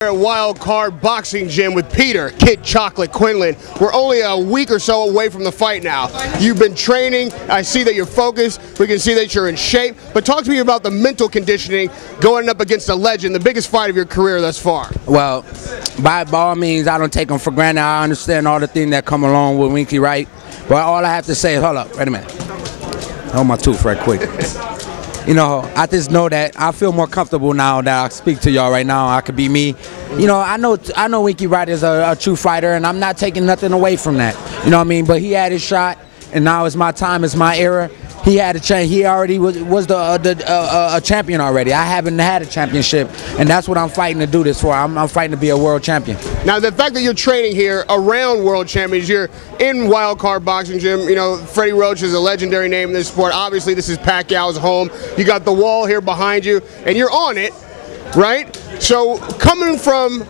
We're at Wild Card Boxing Gym with Peter, Kid Chocolate Quillin. We're only a week or so away from the fight now. You've been training. I see that you're focused. We can see that you're in shape. But talk to me about the mental conditioning going up against a legend, the biggest fight of your career thus far. Well, by all means, I don't take them for granted. I understand all the things that come along with Winky Wright. But all I have to say is, hold up, wait a minute. Hold my tooth right quick. You know, I just know that I feel more comfortable now that I speak to y'all right now. I could be me. You know, I know Winky Wright is a true fighter, and I'm not taking nothing away from that. You know what I mean? But he had his shot, and now it's my time, it's my era. He had a chance. He already was a champion already. I haven't had a championship, and that's what I'm fighting to do this for. I'm fighting to be a world champion. Now, the fact that you're training here around world champions, you're in Wild Card Boxing Gym. You know, Freddie Roach is a legendary name in this sport. Obviously, this is Pacquiao's home. You got the wall here behind you, and you're on it, right? So, coming from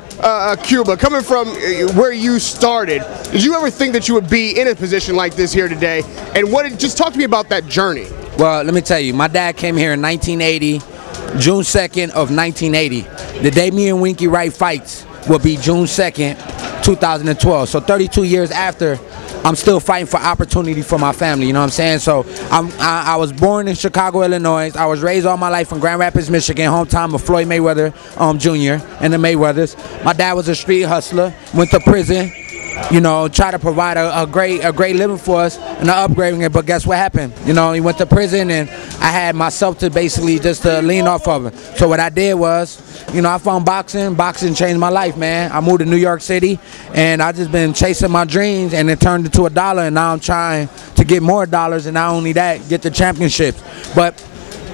Cuba, coming from where you started, did you ever think that you would be in a position like this here today? And just talk to me about that journey. Well, let me tell you, my dad came here in 1980, June 2nd of 1980. The day me and Winky Wright fights will be June 2nd, 2012. So 32 years after, I'm still fighting for opportunity for my family, you know what I'm saying? So I was born in Chicago, Illinois. I was raised all my life in Grand Rapids, Michigan, hometown of Floyd Mayweather Jr. and the Mayweathers. My dad was a street hustler, went to prison, you know, tried to provide a great living for us and upgrading it, but guess what happened? You know, he went to prison and I had myself to basically just to lean off of it. So what I did was, you know, I found boxing. Boxing changed my life, man. I moved to New York City and I just been chasing my dreams, and it turned into $1, and now I'm trying to get more dollars, and not only that, get the championships. But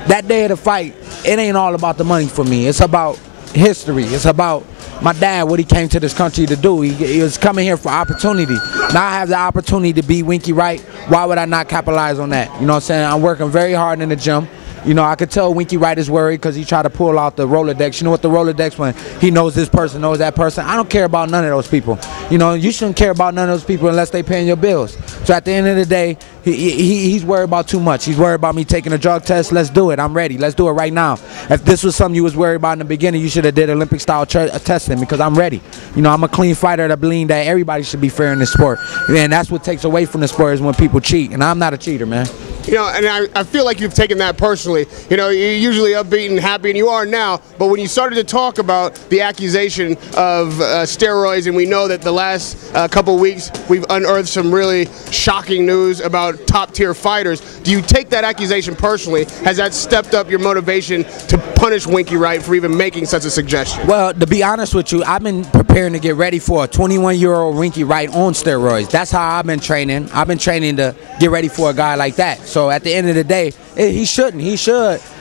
that day of the fight, it ain't all about the money for me. It's about history. It's about my dad, what he came to this country to do. He was coming here for opportunity. Now I have the opportunity to beat Winky Wright. Why would I not capitalize on that? You know what I'm saying? I'm working very hard in the gym. You know, I could tell Winky Wright is worried because he tried to pull out the Rolodex. You know what the Rolodex, when he knows this person, knows that person. I don't care about none of those people. You know, you shouldn't care about none of those people unless they paying your bills. So at the end of the day, he's worried about too much. He's worried about me taking a drug test. Let's do it. I'm ready. Let's do it right now. If this was something you was worried about in the beginning, you should have did Olympic style testing, because I'm ready. You know, I'm a clean fighter that believe that everybody should be fair in this sport. And that's what takes away from the sport, is when people cheat. And I'm not a cheater, man. You know, and I feel like you've taken that personally. You know, you're usually upbeat and happy, and you are now, but when you started to talk about the accusation of steroids, and we know that the last couple weeks we've unearthed some really shocking news about top-tier fighters, do you take that accusation personally? Has that stepped up your motivation to punish Winky Wright for even making such a suggestion? Well, to be honest with you, I've been preparing to get ready for a 21-year-old Winky Wright on steroids. That's how I've been training. I've been training to get ready for a guy like that. So at the end of the day, he should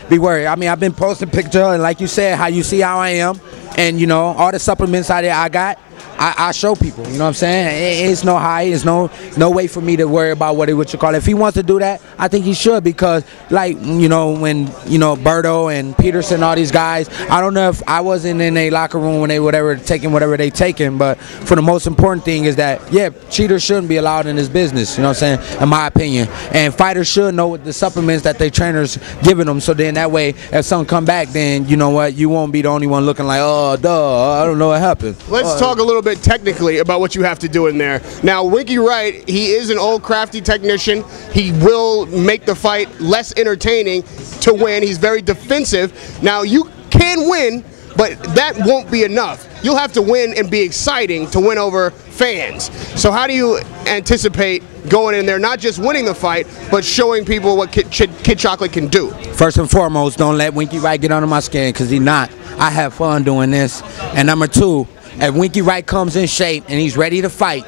be worried. I mean, I've been posting pictures, and like you said, how you see how I am, and you know, all the supplements I got, I show people. You know what I'm saying? It's no high. It's no way for me to worry about what you call it. If he wants to do that, I think he should, because, like, you know, when, you know, Berto and Peterson, all these guys, I don't know if I wasn't in a locker room when they whatever they taking, but for the most important thing is that, yeah, cheaters shouldn't be allowed in this business. You know what I'm saying? In my opinion, and fighters should know what the supplements that their trainers giving them, so then that way, if something come back, then you know what, you won't be the only one looking like, oh, duh, I don't know what happened. Let's talk a little bit technically about what you have to do in there. Now, Winky Wright, he is an old crafty technician. He will make the fight less entertaining to win. He's very defensive. Now, you can win, but that won't be enough. You'll have to win and be exciting to win over fans. So how do you anticipate going in there, not just winning the fight, but showing people what Kid Chocolate can do? First and foremost, don't let Winky Wright get under my skin, because he's not. I have fun doing this. And number two, if Winky Wright comes in shape and he's ready to fight,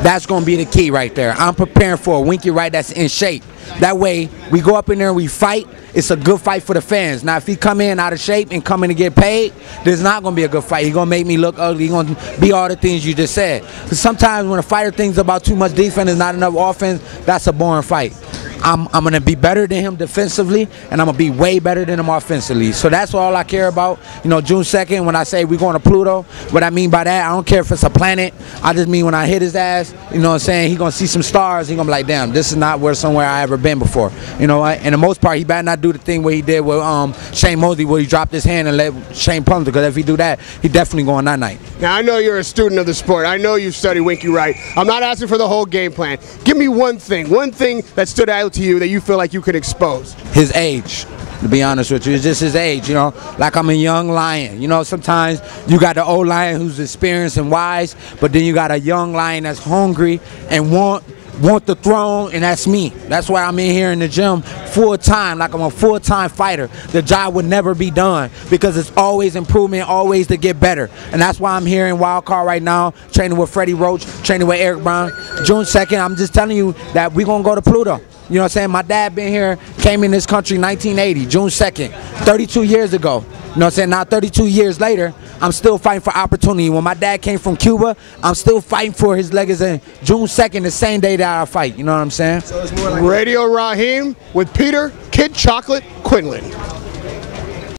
that's going to be the key right there. I'm preparing for a Winky Wright that's in shape. That way, we go up in there and we fight. It's a good fight for the fans. Now, if he come in out of shape and come in to get paid, there's not going to be a good fight. He's going to make me look ugly. He's going to be all the things you just said. Because sometimes when a fighter thinks about too much defense and not enough offense, that's a boring fight. I'm going to be better than him defensively, and I'm going to be way better than him offensively. So that's all I care about. You know, June 2nd, when I say we're going to Pluto, what I mean by that, I don't care if it's a planet. I just mean when I hit his ass, you know what I'm saying, he's going to see some stars. He's going to be like, damn, this is not somewhere I ever been before. You know, and the most part, he better not do the thing where he did with Shane Mosley, where he dropped his hand and let Shane pummel, because if he do that, he definitely going that night. Now, I know you're a student of the sport. I know you've studied Winky Wright. I'm not asking for the whole game plan. Give me one thing that stood out to you that you feel like you could expose. His age. To be honest with you, it's just his age, you know. Like, I'm a young lion, you know. Sometimes you got the old lion who's experienced and wise, but then you got a young lion that's hungry and want the throne, and that's me. That's why I'm in here in the gym full time, like I'm a full-time fighter. The job would never be done, because it's always improvement, always to get better. And that's why I'm here in Wild Card right now, training with Freddie Roach, training with Eric Brown. June 2nd, I'm just telling you that we're gonna go to Pluto. You know what I'm saying? My dad been here, came in this country 1980, June 2nd, 32 years ago. You know what I'm saying? Now 32 years later, I'm still fighting for opportunity. When my dad came from Cuba, I'm still fighting for his legacy. June 2nd, the same day that I fight. You know what I'm saying? So it's more like Radio Rahim with Peter Kid Chocolate Quillin.